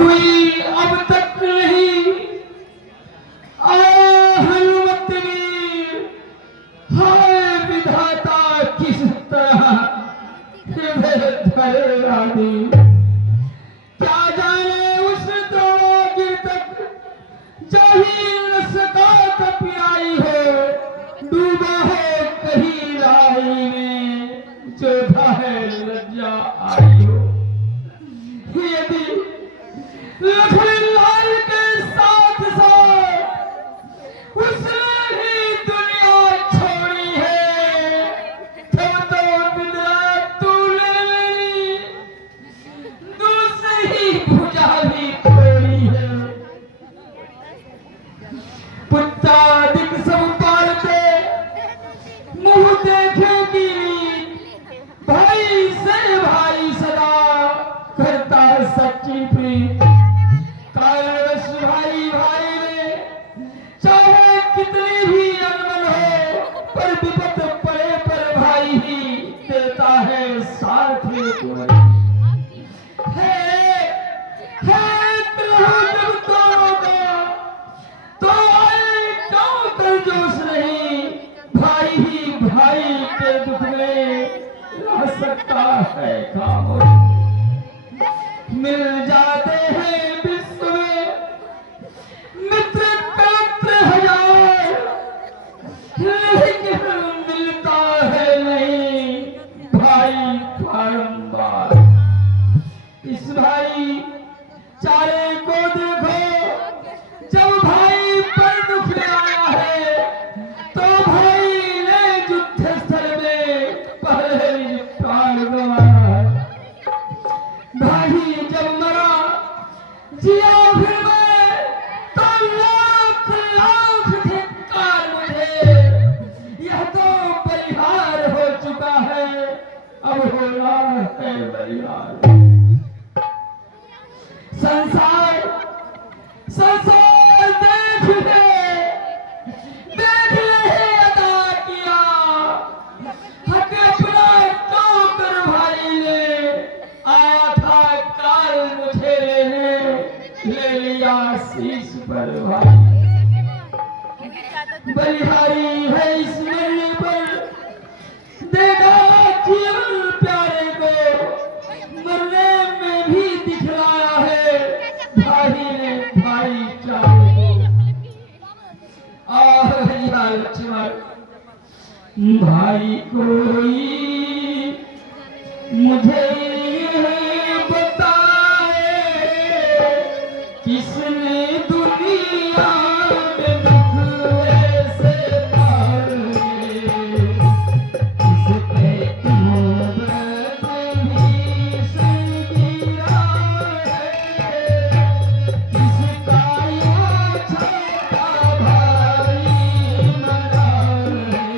हुई अब तक नहीं। हनुमत वीर, हाय विधाता किस तरह हृदय धरेगा दी। क्या जाने उस द्रोणगिर तक जाही न सका कपियाई हो। डूबा है कहीं राही में जोधा है लज्जा आई हो। यदि लखनलाल के साथ साथ उसने ही दुनिया छोड़ी है, तब तो बिदरा तूने मेरी दूसरी भुजा भी तोड़ी है। पुत्रादिक सब पालते मुंह देखेगी भाई से भाई सदा करता सच्ची प्रीत। कारणवश भाई भाई में चाहे कितनी भी अनबन हो, पर विपत पड़े पर भाई ही देता है साथ एक है जब दोनों का तो आए क्यों कर जोश नहीं। भाई ही भाई के दुख में रह सकता है खामोश। मिल जाते हैं विश्व में मित्र कलत्र हजार, लेकिन मिलता है नहीं भाई बारंबार। इस भाई चारे को देखो, जब भाई पर दुख आया है तो भाई ने युद्ध स्थल में पहले ही प्राण गंवाया है। भाई जब मरा जिया फिर मैं तो लाख लाख धिक्कार मुझे। यह तो बलिहार हो चुका है, अब हो रहा है बलिहार। संसार संसार देख ले अदा किया। हक अपना टोकर भाई ने आया था काल मुझे लेने, ले लिया शीश पर भाई। बलिहारी है इस मेरे पर देगा जीवन प्यारे को, मरने में भी दिखलाया है भाई ने भाईचारे को। लक्ष्मण भाई कोई मुझे बताए, किसने दुनिया में दुख ऐसे पाए। किसके नौबत भी संगिरा है, किसका ये छोटा भाई मरा है।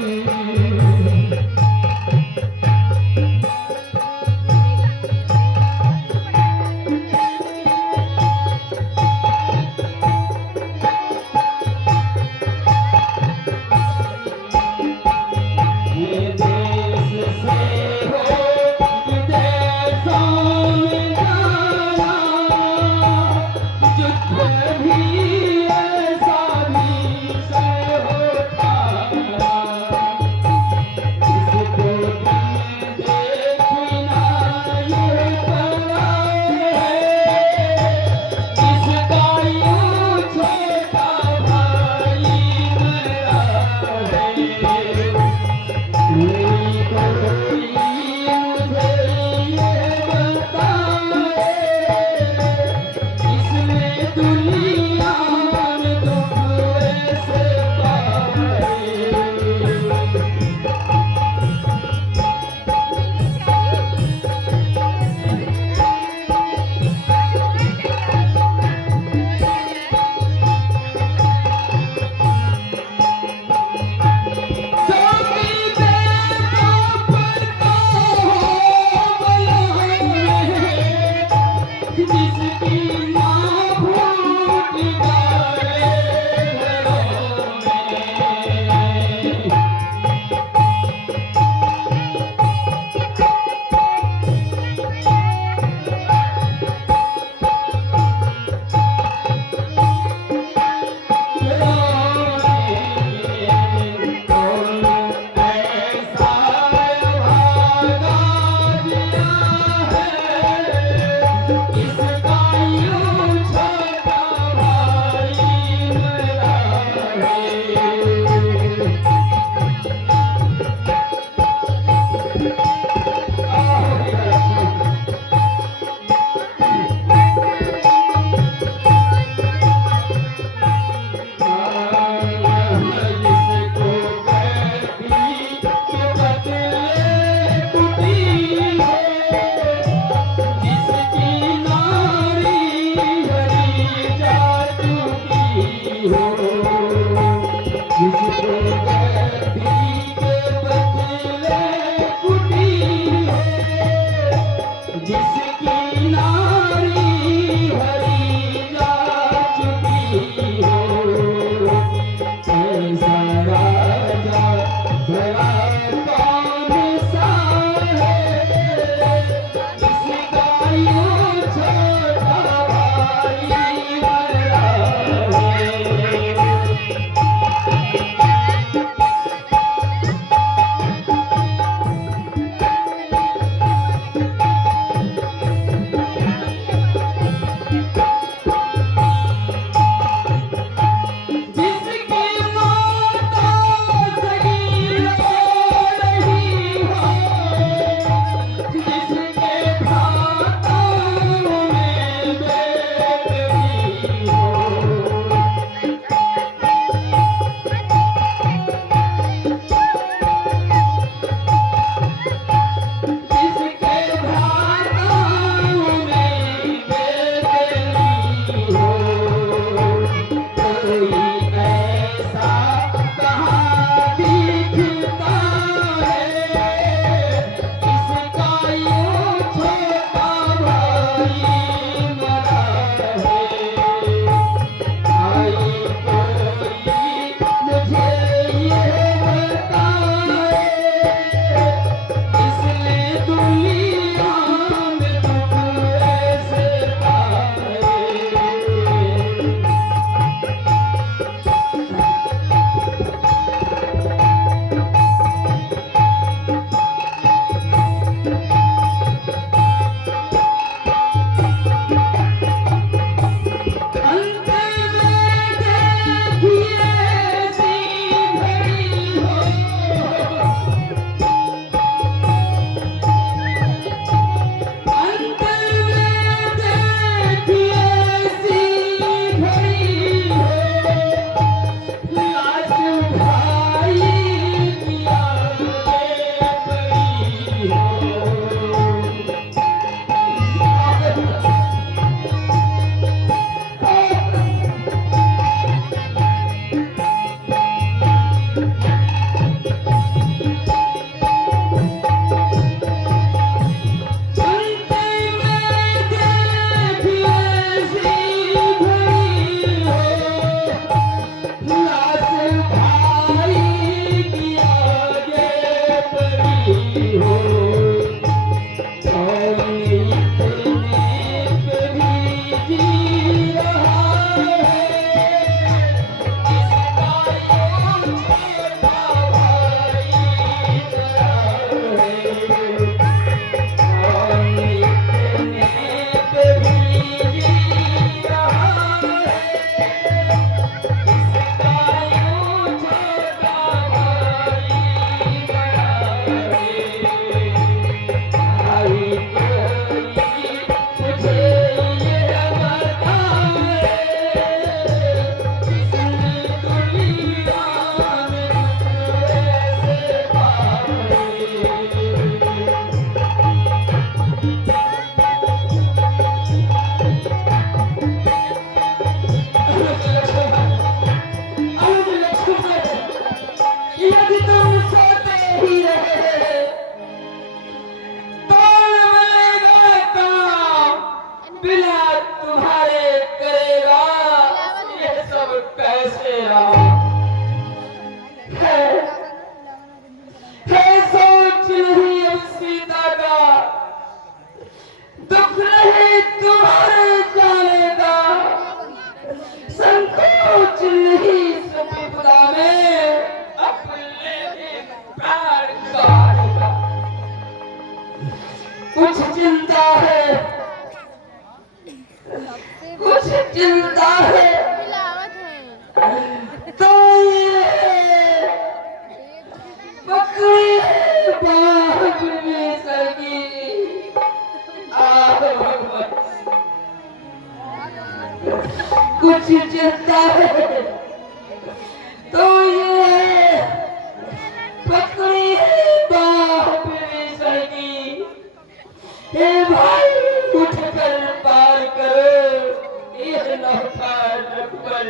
चिंता है तो ये पकड़ी बाँध में सगी। कुछ चिंता है तो ये पकड़ी बाँध में सगी। हे भाई उठ कर पार करो ये नौका पर।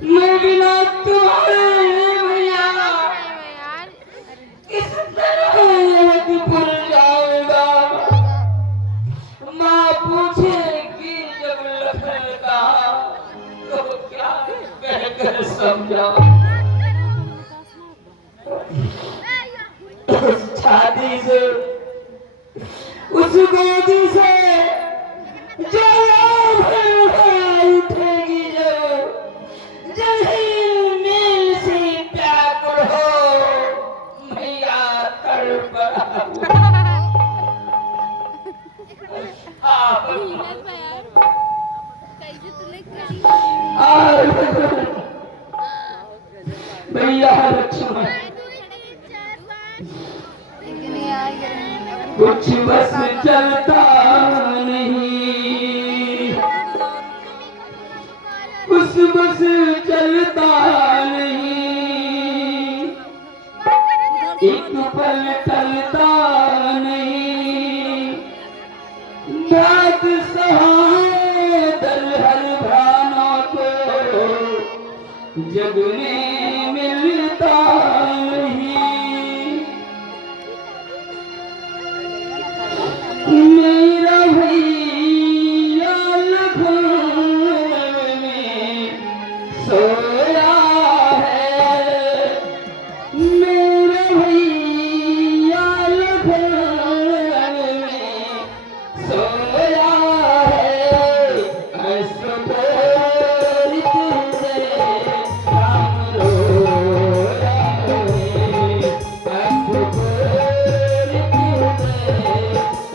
मैं बिना तुम्हारे भैया किस तरह भूल जाऊंगा। माँ पूछेगी जब लखन का तो क्या कहकर समझाऊं। उस छाती से उस गोदी से जो उठेगी जब नील से प्यार हो मैया भैया लक्ष्मण कुछ बस चलता नहीं, कुछ बस चलता नहीं, एक पल टलता नहीं। बात सहाय दल हर भाना को जग में मिलता नहीं। मेरा भैया लखन में सोया है, मेरा भैया लखन में सोया है। ऐसा बोलित है राम रोया है, ऐसा बोलित है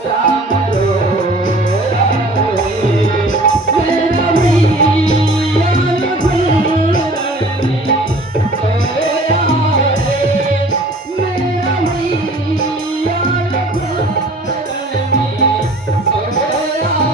राम रोया है। मेरा भैया लखन में सोया है, मेरा भैया लखन में सोया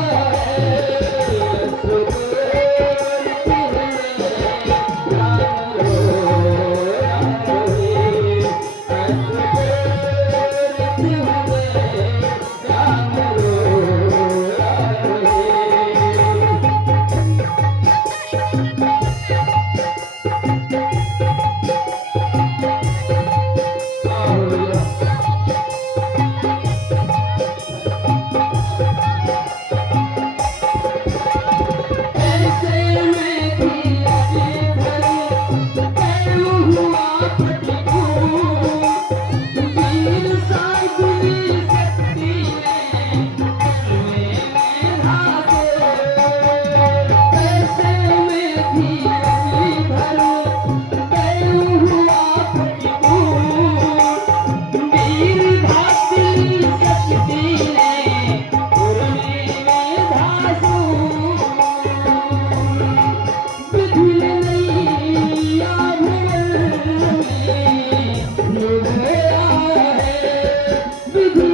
विधि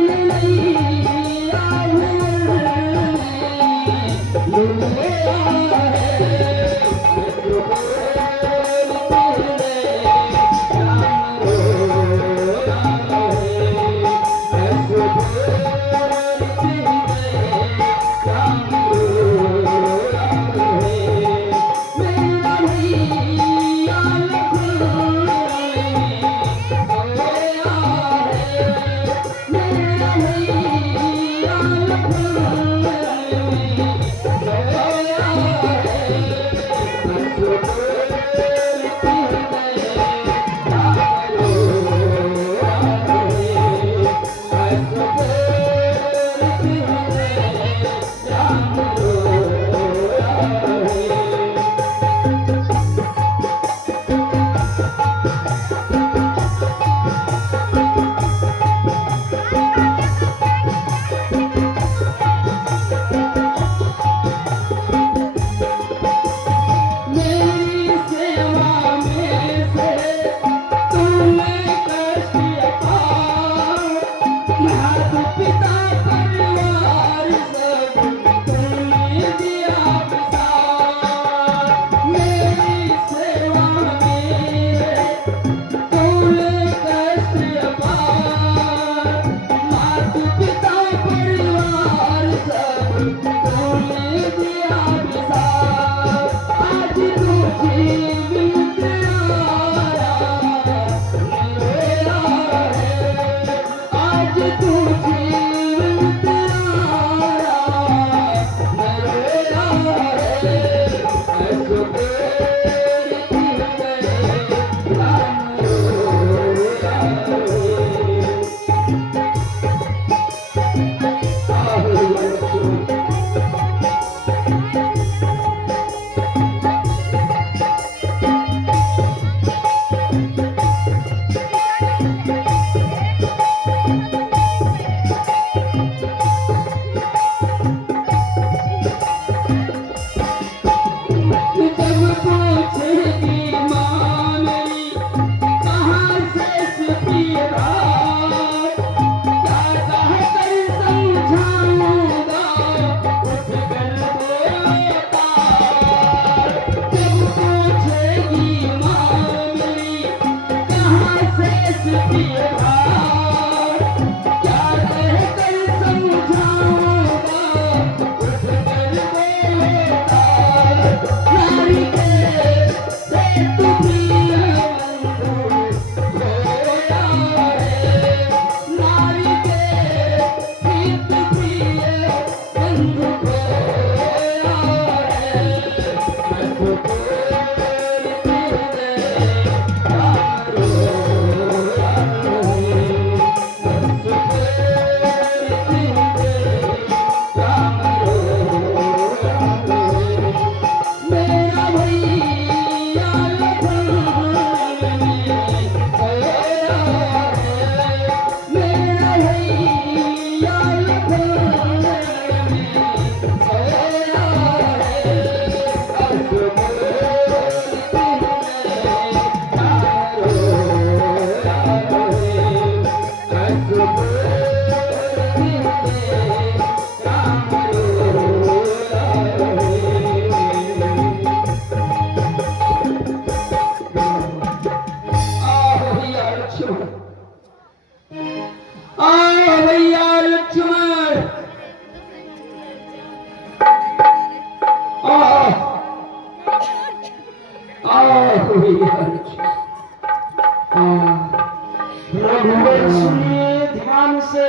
रघुवर सुनिए ध्यान से,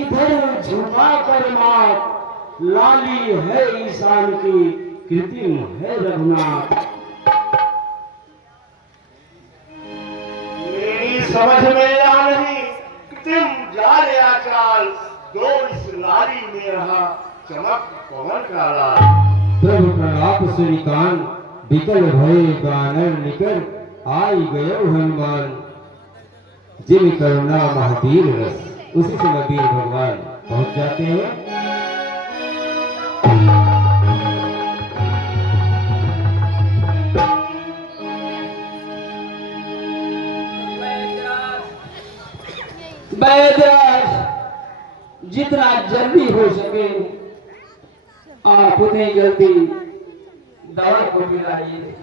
इधर झुका कर मात, लाली है ईशान की, कृत्रिम है रघुनाथ। मेरी समझ में आ नहीं, कृत्रिम जाल आचाल, दो इस लाली में रहा चमक पवन का लाल। प्रभु प्रलाप सुनि कान, विकल भय बानर निकर, आई गयो हनुमान। जिन करुणा महावीर रस, उसी समय वीर भगवान पहुंच जाते हैं। बैदराज, जितना जल्दी हो सके आप उतनी जल्दी दवा को पिलाइए।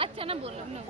अच्छा ना बोलो ना